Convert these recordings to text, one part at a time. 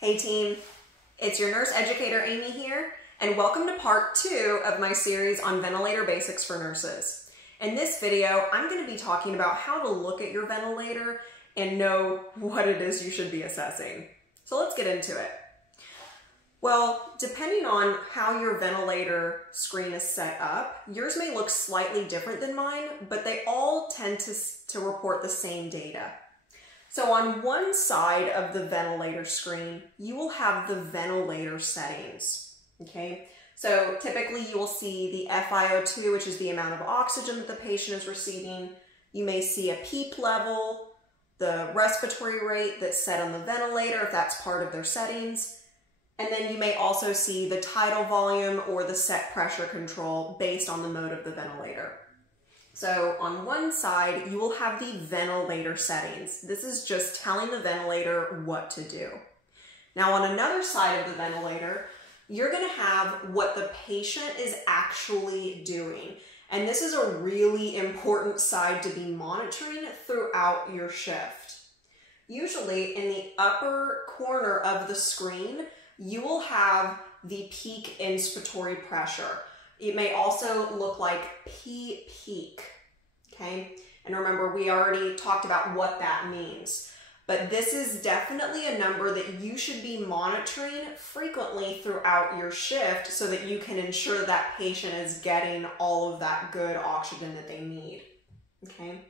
Hey team, it's your nurse educator Amy here, and welcome to part 2 of my series on ventilator basics for nurses. In this video, I'm going to be talking about how to look at your ventilator and know what it is you should be assessing. So let's get into it. Well, depending on how your ventilator screen is set up, yours may look slightly different than mine, but they all tend to report the same data. So on one side of the ventilator screen, you will have the ventilator settings, okay? So typically you will see the FiO2, which is the amount of oxygen that the patient is receiving. You may see a PEEP level, the respiratory rate that's set on the ventilator, if that's part of their settings. And then you may also see the tidal volume or the set pressure control based on the mode of the ventilator. So on one side, you will have the ventilator settings. This is just telling the ventilator what to do. Now on another side of the ventilator, you're going to have what the patient is actually doing. And this is a really important side to be monitoring throughout your shift. Usually in the upper corner of the screen, you will have the peak inspiratory pressure. It may also look like P peak, okay? And remember, we already talked about what that means. But this is definitely a number that you should be monitoring frequently throughout your shift so that you can ensure that patient is getting all of that good oxygen that they need, okay?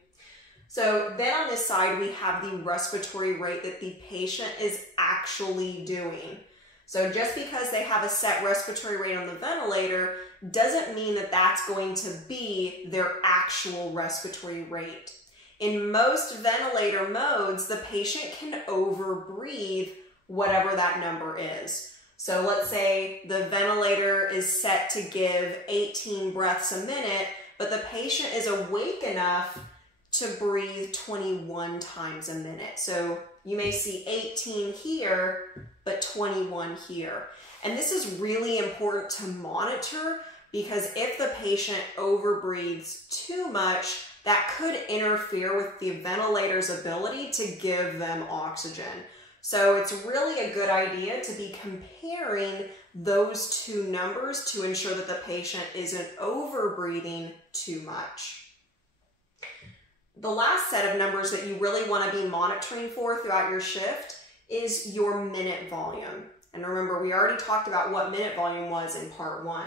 So then on this side, we have the respiratory rate that the patient is actually doing. So just because they have a set respiratory rate on the ventilator doesn't mean that that's going to be their actual respiratory rate. In most ventilator modes, the patient can overbreathe whatever that number is. So let's say the ventilator is set to give 18 breaths a minute, but the patient is awake enough to breathe 21 times a minute. So you may see 18 here, but 21 here. And this is really important to monitor because if the patient overbreathes too much, that could interfere with the ventilator's ability to give them oxygen. So it's really a good idea to be comparing those two numbers to ensure that the patient isn't overbreathing too much. The last set of numbers that you really want to be monitoring for throughout your shift is your minute volume. And remember, we already talked about what minute volume was in part 1.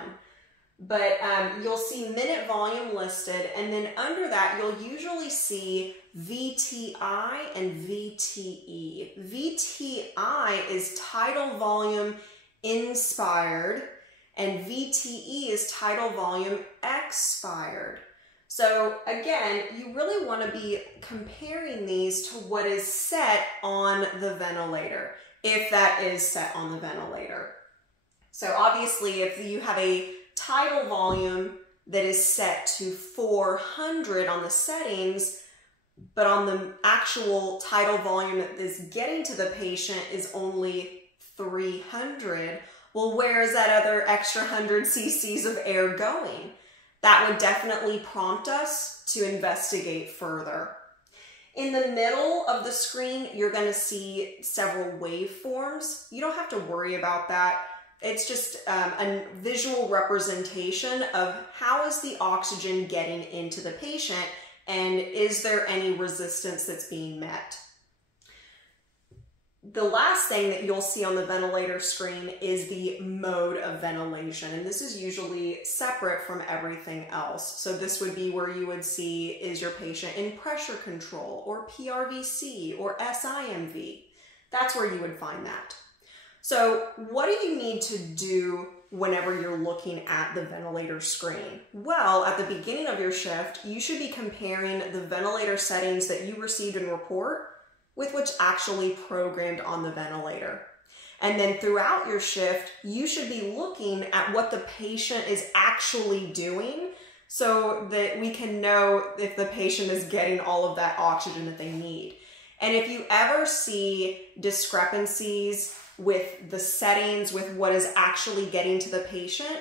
But you'll see minute volume listed, and then under that, you'll usually see VTI and VTE. VTI is tidal volume inspired, and VTE is tidal volume expired. So again, you really want to be comparing these to what is set on the ventilator, if that is set on the ventilator. So obviously, if you have a tidal volume that is set to 400 on the settings, but on the actual tidal volume that is getting to the patient is only 300, well, where is that other extra 100 cc's of air going? That would definitely prompt us to investigate further. In the middle of the screen, you're going to see several waveforms. You don't have to worry about that. It's just a visual representation of how is the oxygen getting into the patient and is there any resistance that's being met. The last thing that you'll see on the ventilator screen is the mode of ventilation, and this is usually separate from everything else. So this would be where you would see, is your patient in pressure control or PRVC or SIMV? That's where you would find that. So what do you need to do whenever you're looking at the ventilator screen? Well, at the beginning of your shift, you should be comparing the ventilator settings that you received in report with what's actually programmed on the ventilator. And then throughout your shift, you should be looking at what the patient is actually doing so that we can know if the patient is getting all of that oxygen that they need. And if you ever see discrepancies with the settings, with what is actually getting to the patient,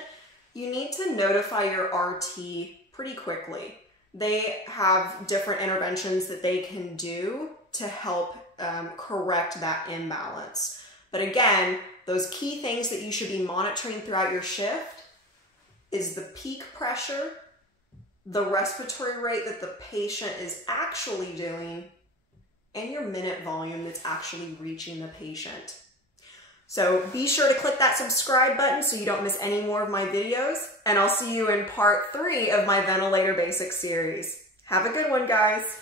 you need to notify your RT pretty quickly. They have different interventions that they can do to help correct that imbalance. But again, those key things that you should be monitoring throughout your shift is the peak pressure, the respiratory rate that the patient is actually doing, and your minute volume that's actually reaching the patient. So be sure to click that subscribe button so you don't miss any more of my videos, and I'll see you in part 3 of my Ventilator Basics series. Have a good one, guys.